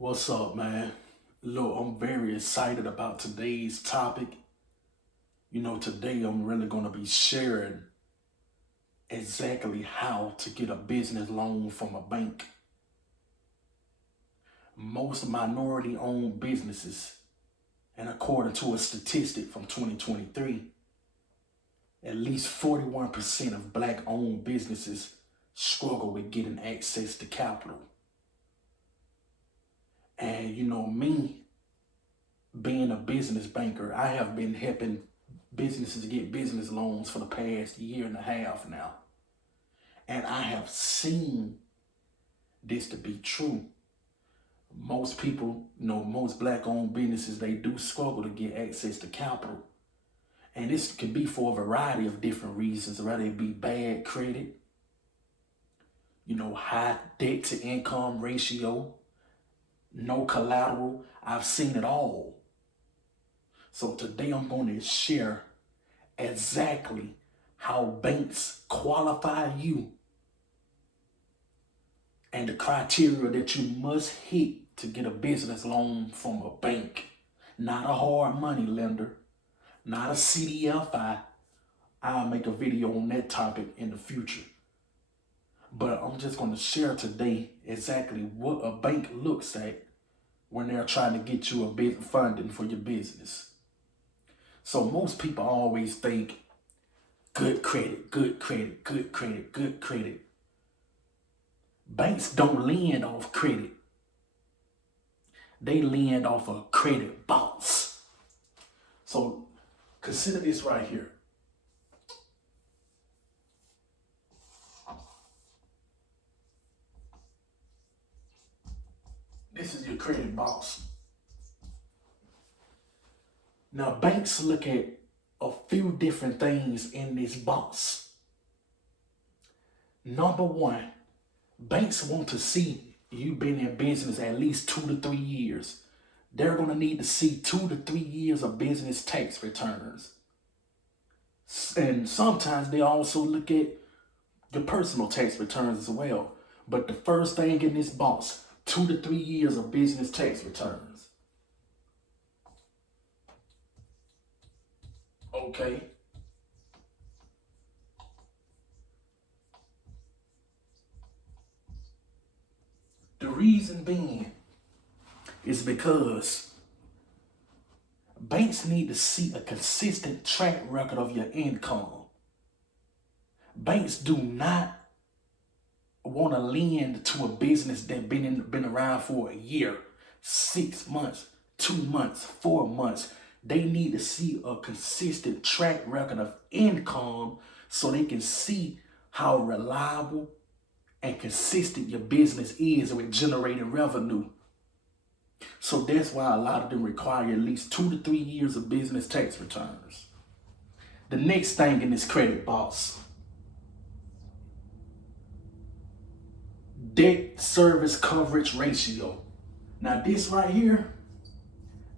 What's up, man? Look, I'm very excited about today's topic. Today I'm really going to be sharing exactly how to get a business loan from a bank. Most minority owned businesses, and according to a statistic from 2023, at least 41% of black owned businesses struggle with getting access to capital. And me, being a business banker, I have been helping businesses get business loans for the past year and a half now. And I have seen this to be true. Most people, most black owned businesses, they do struggle to get access to capital. And this can be for a variety of different reasons, whether it be bad credit, high debt to income ratio, no collateral. I've seen it all. So today I'm going to share exactly how banks qualify you and the criteria that you must hit to get a business loan from a bank. Not a hard money lender, not a CDFI. I'll make a video on that topic in the future. But I'm just going to share today exactly what a bank looks at when they're trying to get you a bit funding for your business. So most people always think good credit, good credit, good credit, good credit. Banks don't lend off credit. They lend off a credit box. So consider this right here. This is your credit box. Now, banks look at a few different things in this box. Number one, banks want to see you've been in business at least 2 to 3 years. They're going to need to see 2 to 3 years of business tax returns. And sometimes they also look at your personal tax returns as well. But the first thing in this box, 2 to 3 years of business tax returns. Okay. The reason being is because banks need to see a consistent track record of your income. Banks do not want to lend to a business that's been around for a year, 6 months, 2 months, 4 months. They need to see a consistent track record of income so they can see how reliable and consistent your business is with generating revenue. So that's why a lot of them require at least 2 to 3 years of business tax returns. The next thing in this credit box, debt service coverage ratio. Now this right here,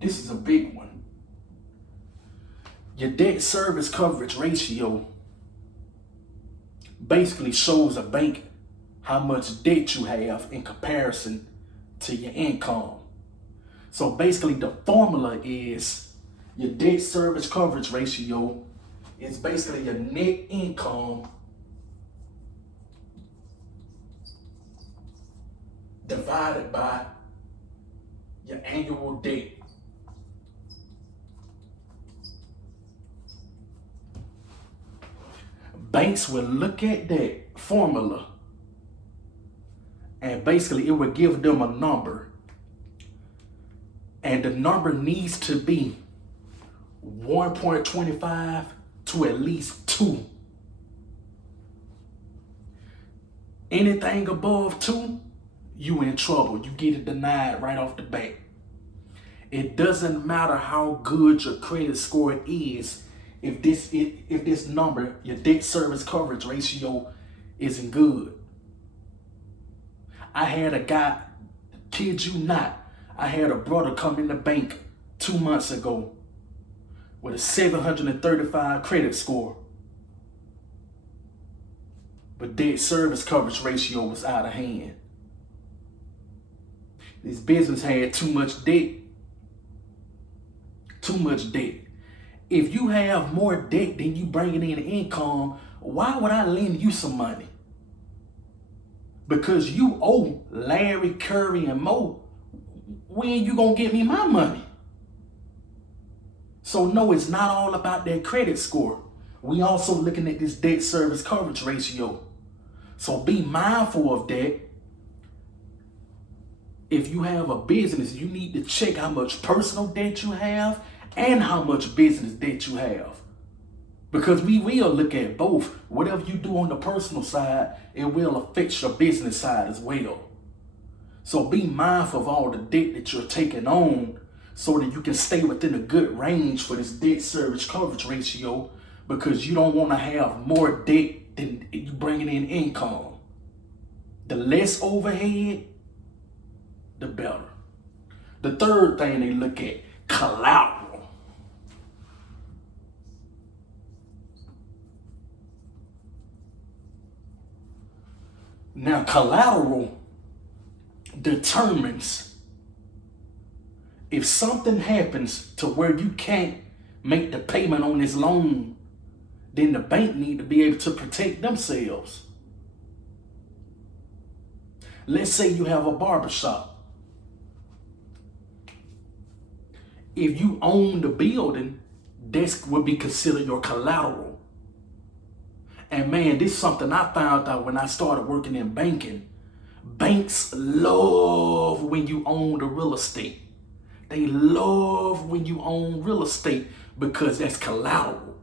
this is a big one. Your debt service coverage ratio basically shows a bank how much debt you have in comparison to your income. So basically the formula is your debt service coverage ratio is basically your net income divided by your annual debt. Banks will look at that formula and basically it will give them a number. And the number needs to be 1.25 to at least 2. Anything above 2, you in trouble. You get it denied right off the bat. It doesn't matter how good your credit score is. If this number, your debt service coverage ratio, isn't good. I had a guy, kid you not, I had a brother come in the bank 2 months ago with a 735 credit score. But debt service coverage ratio was out of hand. This business had too much debt. Too much debt. If you have more debt than you bringing in income, why would I lend you some money? Because you owe Larry, Curry, and Mo. When you gonna get me my money? So no, it's not all about that credit score. We also looking at this debt service coverage ratio. So be mindful of that. If you have a business, you need to check how much personal debt you have and how much business debt you have. Because we will look at both. Whatever you do on the personal side, it will affect your business side as well. So be mindful of all the debt that you're taking on so that you can stay within a good range for this debt service coverage ratio, because you don't want to have more debt than you bringing in income. The less overhead, the better. The third thing they look at, collateral. Now, collateral determines if something happens to where you can't make the payment on this loan, then the bank need to be able to protect themselves. Let's say you have a barbershop. If you own the building, this would be considered your collateral. And man, this is something I found out when I started working in banking. Banks love when you own the real estate. They love when you own real estate because that's collateral.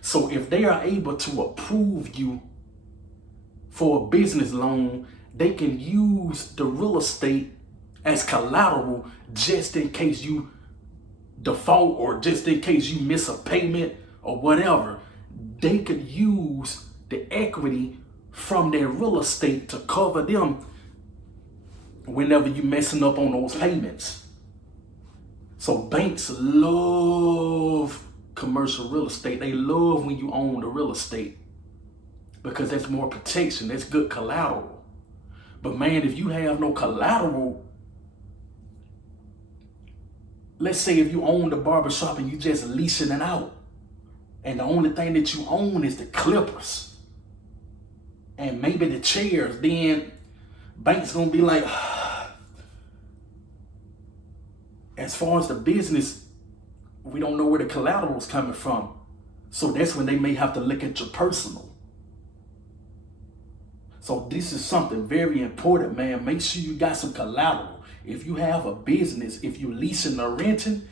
So if they are able to approve you for a business loan, they can use the real estate as collateral just in case you default or just in case you miss a payment or whatever. They could use the equity from their real estate to cover them whenever you're messing up on those payments. So banks love commercial real estate. They love when you own the real estate because that's more protection. That's good collateral. But man, if you have no collateral, let's say if you own the barbershop and you just leasing it out, and the only thing that you own is the clippers and maybe the chairs, then banks gonna be like, as far as the business, we don't know where the collateral is coming from. So that's when they may have to look at your personal. So this is something very important, man. Make sure you got some collateral. If you have a business, if you're leasing or renting,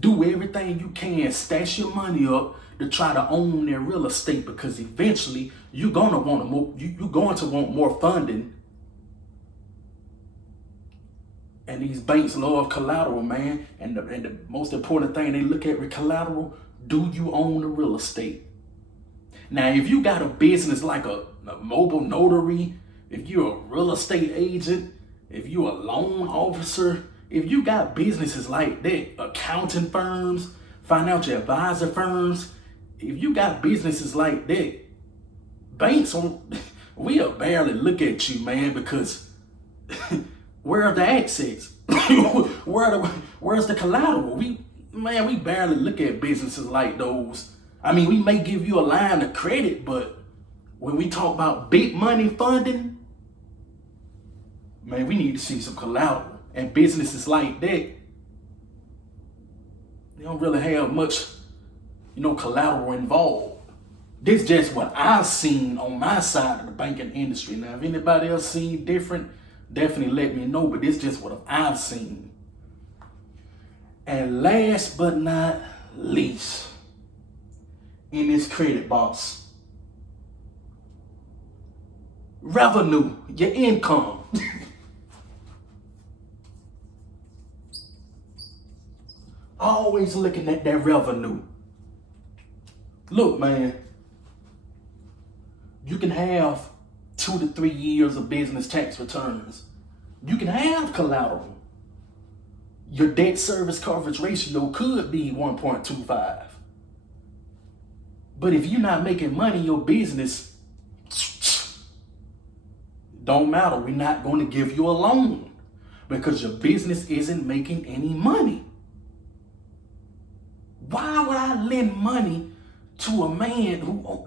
do everything you can, stash your money up to try to own their real estate, because eventually you're gonna want more. You're going to want more funding, and these banks love collateral, man. And the most important thing they look at with collateral: do you own the real estate? Now, if you got a business like a mobile notary, if you're a real estate agent, if you're a loan officer, if you got businesses like that, accounting firms, financial advisor firms, if you got businesses like that, banks will barely look at you, man, because where are the assets? Where's the collateral? We barely look at businesses like those. I mean, we may give you a line of credit, but when we talk about big money funding, man, we need to see some collateral. And businesses like that, they don't really have much, collateral involved. This is just what I've seen on my side of the banking industry. Now, if anybody else seen different, definitely let me know, but this is just what I've seen. And last but not least, in this credit box, revenue, your income. Always looking at that revenue. Look, man, you can have 2 to 3 years of business tax returns. You can have collateral. Your debt service coverage ratio could be 1.25. But if you're not making money in your business, don't matter. We're not going to give you a loan. because your business isn't making any money. Why would I lend money to a man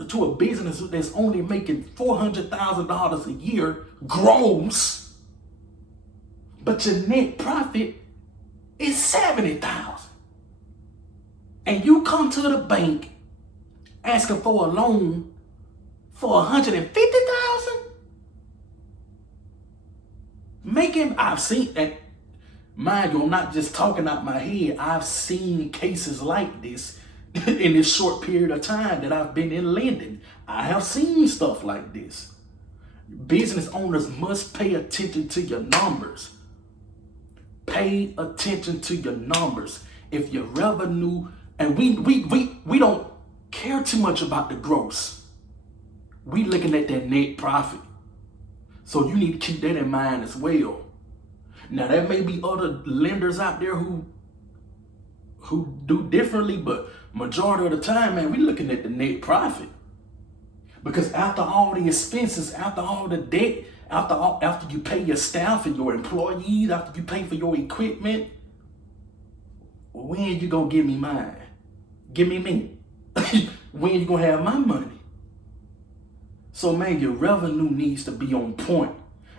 to a business that's only making $400,000 a year gross, but your net profit is $70,000? And you come to the bank asking for a loan for $150,000? I've seen that. Mind you, I'm not just talking out my head. I've seen cases like this in this short period of time that I've been in lending. I have seen stuff like this. Business owners must pay attention to your numbers. Pay attention to your numbers. If your revenue, and we don't care too much about the gross. We looking at that net profit. So you need to keep that in mind as well. Now, there may be other lenders out there who do differently, but majority of the time, man, we looking at the net profit. Because after all the expenses, after all the debt, after you pay your staff and your employees, after you pay for your equipment, when you gonna give me mine? Give me me. When you gonna have my money? So, man, your revenue needs to be on point.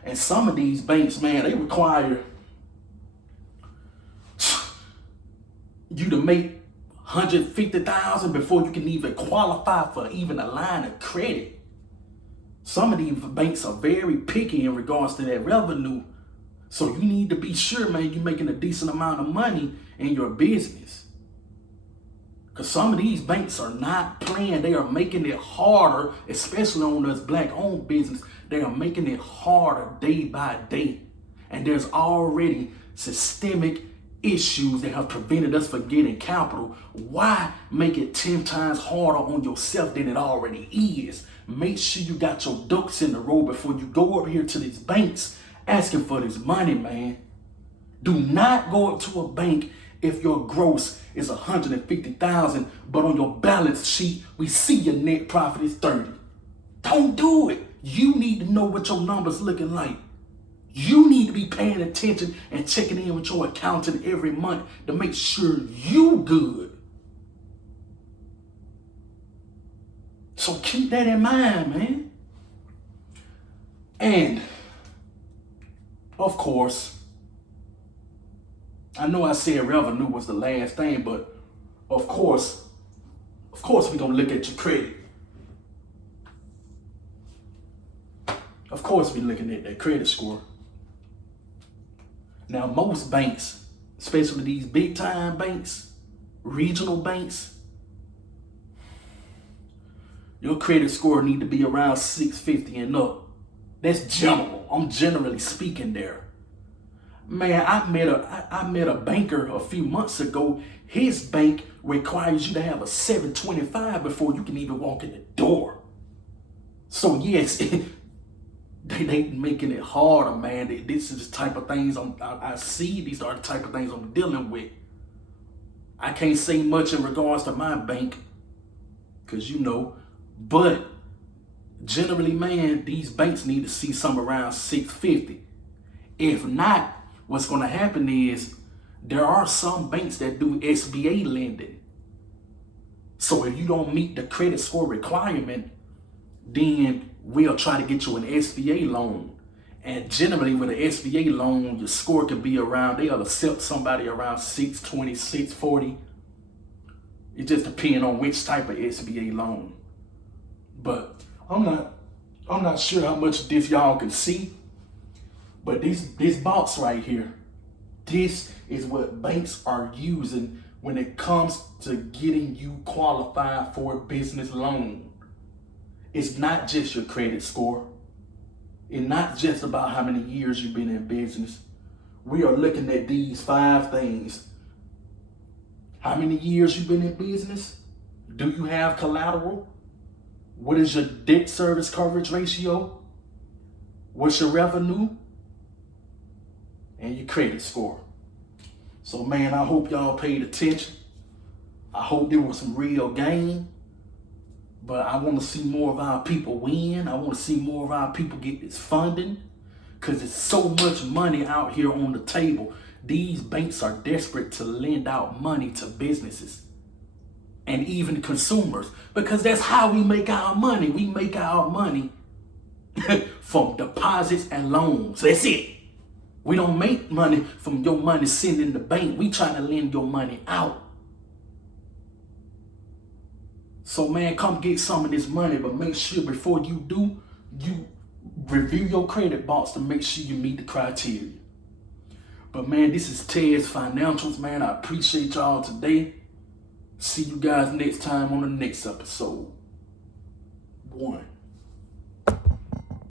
And some of these banks, man, they require you to make $150,000 before you can even qualify for even a line of credit. Some of these banks are very picky in regards to that revenue. So you need to be sure, man, you're making a decent amount of money in your business. Because some of these banks are not playing. They are making it harder, especially on us black-owned business. They are making it harder day by day. And there's already systemic issues that have prevented us from getting capital. Why make it 10 times harder on yourself than it already is? Make sure you got your ducks in a row before you go over here to these banks asking for this money, man. Do not go up to a bank if your gross is $150,000, but on your balance sheet, we see your net profit is 30. Don't do it. You need to know what your numbers looking like. You need to be paying attention and checking in with your accountant every month to make sure you good. So keep that in mind, man. And of course, I know I said revenue was the last thing, but of course, we're gonna look at your credit. Of course, we're looking at that credit score. Now, most banks, especially these big time banks, regional banks, your credit score need to be around 650 and up. That's general. I'm generally speaking there. Man, I met a banker a few months ago. His bank requires you to have a 725 before you can even walk in the door. So yes, they making it harder, man. This is the type of things I see. These are the type of things I'm dealing with. I can't say much in regards to my bank, because but generally, man, these banks need to see something around 650. If not, what's going to happen is there are some banks that do SBA lending. So if you don't meet the credit score requirement, then we'll try to get you an SBA loan. And generally with an SBA loan, your score can be around, they'll accept somebody around 620, 640. It just depends on which type of SBA loan. But I'm not sure how much of this y'all can see. But this box right here, this is what banks are using when it comes to getting you qualified for a business loan. It's not just your credit score. It's not just about how many years you've been in business. We are looking at these 5 things. How many years you've been in business? Do you have collateral? What is your debt service coverage ratio? What's your revenue? And your credit score. So, man, I hope y'all paid attention. I hope there was some real gain. But I want to see more of our people win. I want to see more of our people get this funding. because there's so much money out here on the table. These banks are desperate to lend out money to businesses and even consumers, because that's how we make our money. We make our money from deposits and loans. That's it. We don't make money from your money sitting in the bank. We trying to lend your money out. So man, come get some of this money, but make sure before you do, you review your credit box to make sure you meet the criteria. But man, this is Ted's Financials, man. I appreciate y'all today. See you guys next time on the next episode. 1.